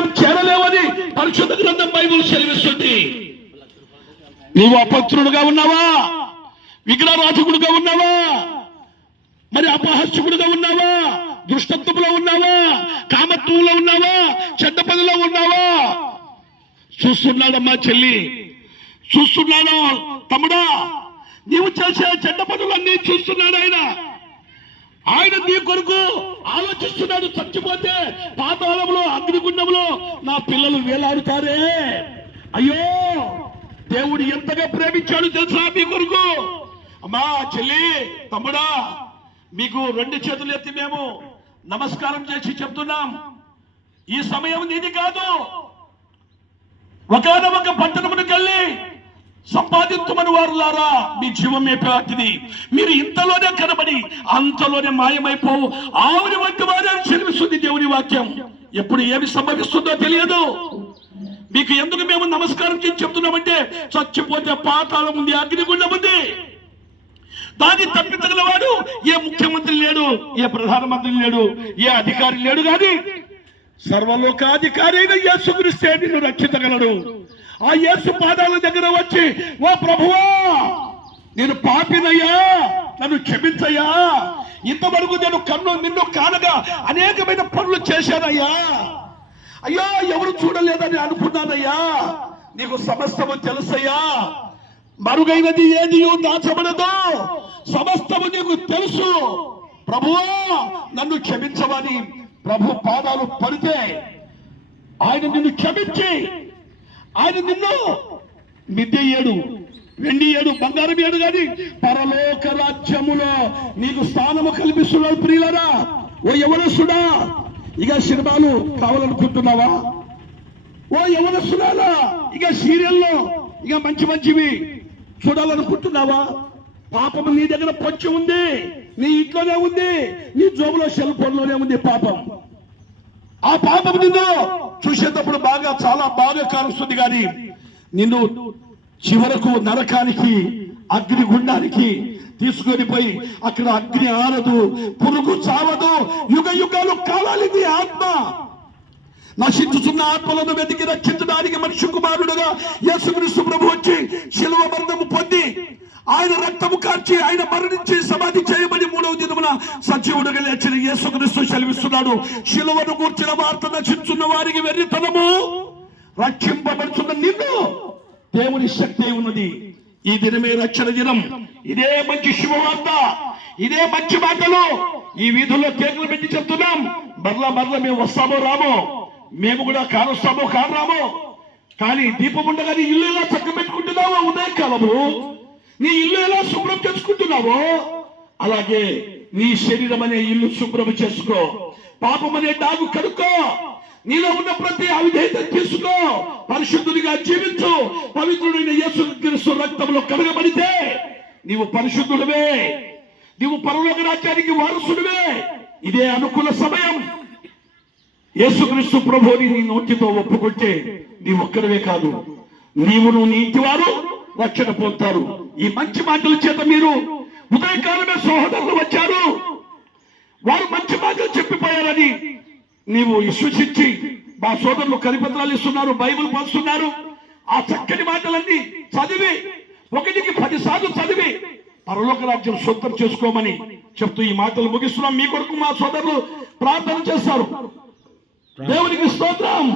చేరలేవని పరిశుద్ధ గ్రంథం బైబుల్ సెలవిస్తుంది. నీవు అపత్రుడుగా ఉన్నావా? విగ్రహరాజకుడుగా ఉన్నావా? మరి అపహర్చకుడుగా ఉన్నావా? దుష్టత్వంలో ఉన్నావా? కామత్వంలో ఉన్నావా? చెడ్డ పనిలో ఉన్నావా? చూస్తున్నాడమ్మా చెల్లి. చూస్తున్నాను తమ్ముడా? నీవు చేసే చెడ్డ పనులన్నీ చూస్తున్నాడు ఆయన. ఆయన నీ కొరకు ఆలోచిస్తున్నాడు. చచ్చిపోతే పాతాళంలో అగ్నిగుండంలో నా పిల్లలు వేలాడుతారే. అయ్యో దేవుడు ఎంతగా ప్రేమించాడు తెలుసా మీ కొరకు అమ్మా చెల్లి తమ్ముడా మీకు రెండు చేతులు ఎత్తి మేము నమస్కారం చేసి చెప్తున్నాం. ఈ సమయం నీది కాదు. ఒకనొక పట్టణమునికి వెళ్ళి సంపాదించమని వారులారా మీ జీవం ఏపాటిది మీరు ఇంతలోనే కనబడి అంతలోనే మాయమైపోవు. ఆవిరి వంటి వారే చెల్లిస్తుంది దేవుని వాక్యం. ఎప్పుడు ఏమి సంభవిస్తుందో తెలియదు. మీకు ఎందుకు మేము నమస్కారం చేసి చెప్తున్నామంటే చచ్చిపోతే పాతాళం ఉంది అగ్నిగుండం ఉంది. దాన్ని తప్పించగలవాడు ఏ ముఖ్యమంత్రి లేడు ఏ ప్రధానమంత్రి లేడు ఏ అధికారి లేడు కానీ సర్వలోకాధికారి అయిన యేసుక్రీస్తే నిన్ను రక్షించగలడు. ఆ యేసు పాదాల దగ్గర వచ్చి ఓ ప్రభువా నేను పాపినయ్యా నన్ను క్షమించయ్యా. ఇంతవరకు నేను కన్ను నిన్ను కానగా అనేకమైన పనులు చేశానయ్యా. అయ్యో ఎవరు చూడలేదని అనుకున్నానయ్యా. నీకు సమస్తము తెలుసయ్యా. మరుగైనది ఏది దాచబడదు. సమస్తము నీకు తెలుసు. ప్రభు నన్ను క్షమించవని ప్రభు పాదాలు పడితే ఆయన నిన్ను క్షమించి ఆయన నిన్ను మిద్దె ఏడు వెండి ఏడు బంగారం ఏడు కానీ పరలోక నీకు స్థానము కల్పిస్తున్నాడు ప్రియులరా. ఓ యవనస్తుడా ఇక సినిమాలు కావాలనుకుంటున్నావా? ఓ యవనస్తులారా ఇక సీరియల్లో ఇక మంచి మంచివి చూడాలనుకుంటున్నావా? పాపం నీ దగ్గర పొచ్చి ఉంది నీ ఇంట్లోనే ఉంది నీ జోబులో సెల్ ఫోన్లోనే ఉంది పాపం. ఆ పాపం నిన్ను చూసేటప్పుడు బాగా చాలా బాగా కారుస్తుంది కానీ నిన్ను చివరకు నరకానికి అగ్ని గుండానికి తీసుకొని పోయి అక్కడ అగ్ని ఆరదు పురుగు చావదు యుగ యుగాలు కాలాలి ఆత్మ. నశించుతున్న ఆత్మలను వెతికి రక్షించడానికి మనిషి కుమారుడుగా యేసుక్రీస్తు ప్రభు వచ్చి శిలువ మరణము పొంది ఆయన రక్తము కార్చి ఆయన మరణించి సమాధి చేయబడి మూడవ దినమున సజీవుడుగా లేచిన యేసుక్రీస్తు సెలవిస్తున్నాడు. శిలువను కూర్చిన వార్త నశించున్న వారికి వెర్రితనము. రక్షింపబడుతున్న నిన్ను దేవుని శక్తి ఉన్నది. ఈ దినమే రక్షణ దినం. ఇదే మంచి శుభవార్త ఇదే మంచి మాటలు ఈ వీధుల్లో కేకులు పెట్టి చెప్తున్నాం. మరలా మరలా మేము వస్తామో రామో మేము కూడా కానొస్తామో కానరామో కానీ దీపం ఉండగానే ఇల్లు ఎలా చక్క పెట్టుకుంటున్నావో ఉదయం కాలము నీ ఇల్లు ఎలా శుభ్రం చేసుకుంటున్నావో? అలాగే నీ శరీరం అనే ఇల్లు శుభ్రం చేసుకో. పాపం అనే డాగు కడుక్కో. నీలో ఉన్న ప్రతి అవిధేయత తీసుకో పరిశుద్ధుడిగా జీవించు. పవిత్రుడైన యేసు క్రీస్తు రక్తంలో కడగబడితే నీవు పరిశుద్ధుడివే. నీవు పరలోక రాజ్యానికి వారసుడివే. ఇదే అనుకూల సమయం. యేసుక్రీస్తు ప్రభుని నీ నోటితో ఒప్పుకుంటే నీ ఒక్కరివే కాదు. నీవును నీ ఇంటి వారు రక్షణ పొందుతారు. ఈ మంచి మాటల చేత మీరు ఉదయకాలమే సహోదరులు వచ్చారు. వారు మంచి మాటలు చెప్పిపోయారని నీవు విశ్వసించి మా సోదరులు కరిపత్రాలు ఇస్తున్నారు బైబిల్ పంచుతున్నారు. ఆ చక్కని మాటలన్నీ చదివి ఒకటికి పది సార్లు చదివి పరలోక రాజ్యం సొంతం చేసుకోమని చెప్తూ ఈ మాటలు ముగిస్తున్నాం. మీ కొరకు మా సోదరులు ప్రార్థన చేస్తారు. దేవునికి స్తోత్రం.